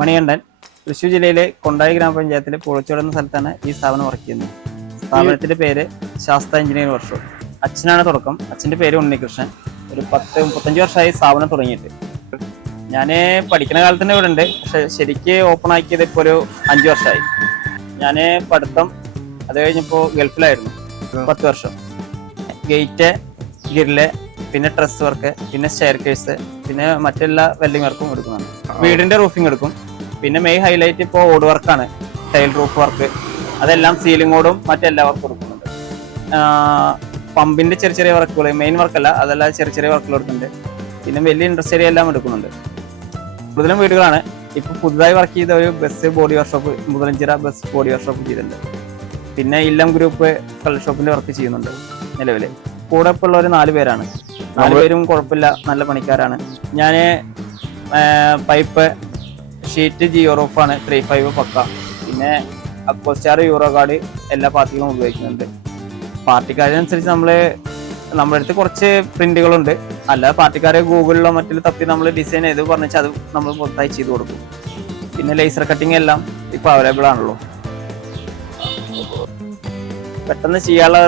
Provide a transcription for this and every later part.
മണികണ്ഠൻ തൃശ്ശൂർ ജില്ലയിലെ കൊണ്ടായി ഗ്രാമപഞ്ചായത്തിലെ പൂളച്ചോട് എന്ന സ്ഥലത്താണ് ഈ സ്ഥാപനം വർക്ക് ചെയ്യുന്നത്. സ്ഥാപനത്തിന്റെ പേര് ശാസ്ത്ര എഞ്ചിനീയറിംഗ് വർക്ക്ഷോപ്പ്. അച്ഛനാണ് തുടക്കം. അച്ഛന്റെ പേര് ഉണ്ണികൃഷ്ണൻ. ഒരു 10-35 വർഷമായി സ്ഥാപനം തുടങ്ങിയിട്ട്. ഞാൻ പഠിക്കുന്ന കാലത്ത് തന്നെ ഇവിടെ ഉണ്ട്, പക്ഷെ ശരിക്ക് ഓപ്പൺ ആക്കിയത് ഇപ്പോൾ ഒരു 5 വർഷമായി. ഞാൻ പഠിത്തം അത് കഴിഞ്ഞപ്പോൾ ഗൾഫിലായിരുന്നു 10 വർഷം. ഗേറ്റ്, ഗിരില്, പിന്നെ ട്രസ് വർക്ക്, പിന്നെ സ്റ്റെയർ കേസ്, പിന്നെ മറ്റെല്ലാ വെൽഡിംഗ് വർക്കും എടുക്കുന്നുണ്ട്. വീടിന്റെ റൂഫിംഗ് എടുക്കും. പിന്നെ മെയിൻ ഹൈലൈറ്റ് ഇപ്പോൾ ഓട് വർക്കാണ്, ടൈൽ റൂഫ് വർക്ക്. അതെല്ലാം സീലിംഗ് ഓടും മറ്റെല്ലാ വർക്കും എടുക്കുന്നുണ്ട്. പമ്പിന്റെ ചെറിയ ചെറിയ വർക്കുകൾ, മെയിൻ വർക്കല്ല, അതെല്ലാം ചെറിയ ചെറിയ വർക്കുകൾ എടുക്കുന്നുണ്ട്. പിന്നെ വലിയ ഇൻഡസ്ട്രി എല്ലാം എടുക്കുന്നുണ്ട്. കൂടുതലും വീടുകളാണ്. ഇപ്പൊ പുതുതായി വർക്ക് ചെയ്ത ഒരു bus body workshop, Muthalanchira bus body workshop ചെയ്തിട്ടുണ്ട്. പിന്നെ ഇല്ലം ഗ്രൂപ്പ് കളർ ഷോപ്പിന്റെ വർക്ക് ചെയ്യുന്നുണ്ട്. നിലവില് കൂടെ ഇപ്പോൾ ഉള്ള ഒരു 4 പേരാണ്. 4 പേരും കുഴപ്പമില്ല, നല്ല പണിക്കാരാണ്. ഞാന് പൈപ്പ്, ഷീറ്റ്, ജിയോ റൂഫാണ് 3-5 പക്ക. പിന്നെ അക്കോസ്റ്റാർ, യൂറോ കാർഡ് എല്ലാ പാർട്ടികളും ഉപയോഗിക്കുന്നുണ്ട്. പാർട്ടിക്കാരനുസരിച്ച് നമ്മുടെ അടുത്ത് കുറച്ച് പ്രിന്റുകളുണ്ട്. അല്ല പാർട്ടിക്കാരെ ഗൂഗിളിലോ മറ്റിലും തപ്പി നമ്മൾ ഡിസൈൻ ചെയ്ത് പറഞ്ഞാൽ അത് നമ്മൾ പുറത്തായി ചെയ്ത് കൊടുക്കും. പിന്നെ ലേസർ കട്ടിങ് എല്ലാം ഇപ്പൊ അവൈലബിൾ ആണല്ലോ. പെട്ടെന്ന് ചെയ്യാനുള്ള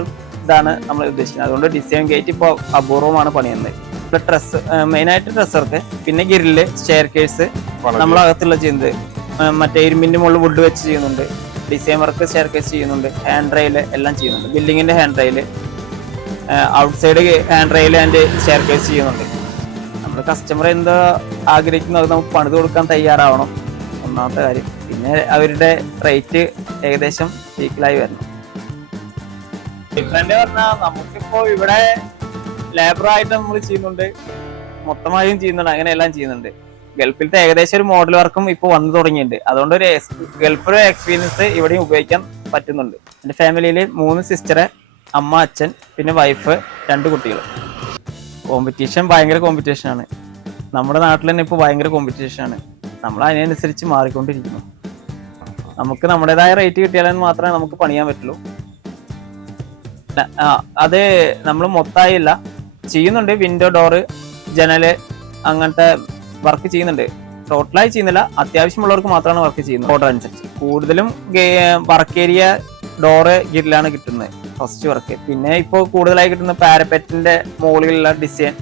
ഇതാണ് നമ്മൾ ഉദ്ദേശിക്കുന്നത്. അതുകൊണ്ട് ഡിസൈൻ ഗേറ്റ് ഇപ്പോൾ അപൂർവമാണ് പണിയുന്നത്. ഡ്രസ്, മെയിനായിട്ട് ഡ്രസ് വർക്ക്, പിന്നെ ഗിരില്, സ്റ്റെയർ കേസ് നമ്മളകത്തുള്ള ചെയ്യുന്നത്. മറ്റേ ഇരുമ്പിന്റെ മുകളിൽ വുഡ് വെച്ച് ചെയ്യുന്നുണ്ട്. ഡിസൈൻ വർക്ക്, സ്റ്റെയർ കേസ് ചെയ്യുന്നുണ്ട്. ഹാൻഡ് റെയില് എല്ലാം ചെയ്യുന്നുണ്ട്. ബിൽഡിങ്ങിന്റെ hand rail, out side hand rail and stair case ചെയ്യുന്നുണ്ട്. നമ്മുടെ കസ്റ്റമർ എന്താ ആഗ്രഹിക്കുന്നത് നമുക്ക് പണിത് കൊടുക്കാൻ തയ്യാറാവണം, ഒന്നാമത്തെ കാര്യം. പിന്നെ അവരുടെ റേറ്റ് ഏകദേശം ഈക്വലായി വരണം. ഡിഫറെന്റ് പറഞ്ഞാൽ നമുക്കിപ്പോ ഇവിടെ ലേബറായിട്ട് നമ്മൾ ചെയ്യുന്നുണ്ട്, മൊത്തമായും ചെയ്യുന്നുണ്ട്, അങ്ങനെ എല്ലാം ചെയ്യുന്നുണ്ട്. ഗൾഫിലത്തെ ഏകദേശം ഒരു മോഡൽ വർക്കും ഇപ്പോൾ വന്നു തുടങ്ങിയിട്ടുണ്ട്. അതുകൊണ്ട് ഒരു ഗൾഫിലെ എക്സ്പീരിയൻസ് ഇവിടെയും ഉപയോഗിക്കാൻ പറ്റുന്നുണ്ട്. എൻ്റെ ഫാമിലിയിൽ 3 സിസ്റ്ററ്, അമ്മ, അച്ഛൻ, പിന്നെ വൈഫ്, 2 കുട്ടികൾ. കോമ്പറ്റീഷൻ ഭയങ്കര കോമ്പറ്റീഷനാണ്. നമ്മുടെ നാട്ടിൽ തന്നെ ഇപ്പോൾ ഭയങ്കര കോമ്പറ്റീഷനാണ്. നമ്മൾ അതിനനുസരിച്ച് മാറിക്കൊണ്ടിരിക്കുന്നു. നമുക്ക് നമ്മുടേതായ റേറ്റ് കിട്ടിയാലെന്ന് മാത്രമേ നമുക്ക് പണിയാൻ പറ്റുള്ളൂ. അത് നമ്മൾ മൊത്തമായില്ല ചെയ്യുന്നുണ്ട്. വിൻഡോ, ഡോറ്, ജനല്, അങ്ങനത്തെ വർക്ക് ചെയ്യുന്നുണ്ട്. ടോട്ടലായി ചെയ്യുന്നില്ല, അത്യാവശ്യമുള്ളവർക്ക് മാത്രമാണ് വർക്ക് ചെയ്യുന്നത്. ഓർഡർ അനുസരിച്ച് കൂടുതലും വർക്ക് ഏരിയ, ഡോറ്, ഗിരിലാണ് കിട്ടുന്നത് ഫസ്റ്റ് വർക്ക്. പിന്നെ ഇപ്പോൾ കൂടുതലായി കിട്ടുന്ന പാരപ്പറ്റിന്റെ മുകളിലുള്ള ഡിസൈൻ,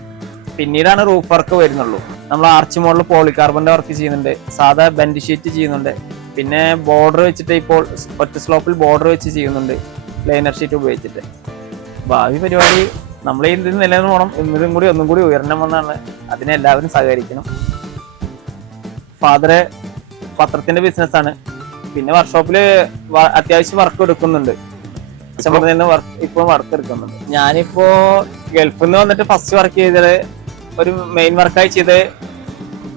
പിന്നീടാണ് റൂഫ് വർക്ക് വരുന്നുള്ളൂ. നമ്മൾ ആർച്ച് മോഡൽ പോളികാർബണിന്റെ വർക്ക് ചെയ്യുന്നുണ്ട്. സാധാ ബെൻഡ് ഷീറ്റ് ചെയ്യുന്നുണ്ട്. പിന്നെ ബോർഡർ വെച്ചിട്ട് ഇപ്പോൾ ഒറ്റ സ്ലോപ്പിൽ ബോർഡർ വെച്ച് ചെയ്യുന്നുണ്ട്, ലൈനർ ഷീറ്റ് ഉപയോഗിച്ചിട്ട്. ഭാവി പരിപാടി നമ്മൾ ഇതിൽ നിലനിർത്തണം. ഒന്നും കൂടി ഉയരണമെന്നാണ്. അതിനെ എല്ലാവരും സഹകരിക്കണം. ഫാദറ് പത്രത്തിന്റെ ബിസിനസ്സാണ്. പിന്നെ വർക്ക്ഷോപ്പില് അത്യാവശ്യം വർക്ക് എടുക്കുന്നുണ്ട്. കസ്റ്റമറിൽ നിന്ന് ഇപ്പോൾ വർക്ക് എടുക്കുന്നുണ്ട്. ഞാനിപ്പോ ഗൾഫിൽ നിന്ന് വന്നിട്ട് ഫസ്റ്റ് വർക്ക് ചെയ്തത്, ഒരു മെയിൻ വർക്കായി ചെയ്ത്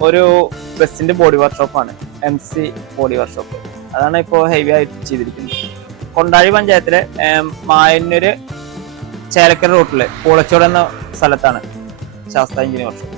ഒരു ബസിന്റെ ബോഡി വർക്ക്ഷോപ്പാണ്, MC ബോഡി വർക്ക്ഷോപ്പ്. അതാണ് ഇപ്പോൾ ഹെവി ആയിട്ട് ചെയ്തിരിക്കുന്നത്. കൊണ്ടാഴി പഞ്ചായത്തിലെ മായന്നൂര് ചേലക്കര റൂട്ടില് പൂളച്ചോട് എന്ന സ്ഥലത്താണ് ശാസ്ത്ര എഞ്ചിനീയറിംഗ് വർക്ക്ഷോപ്പ്.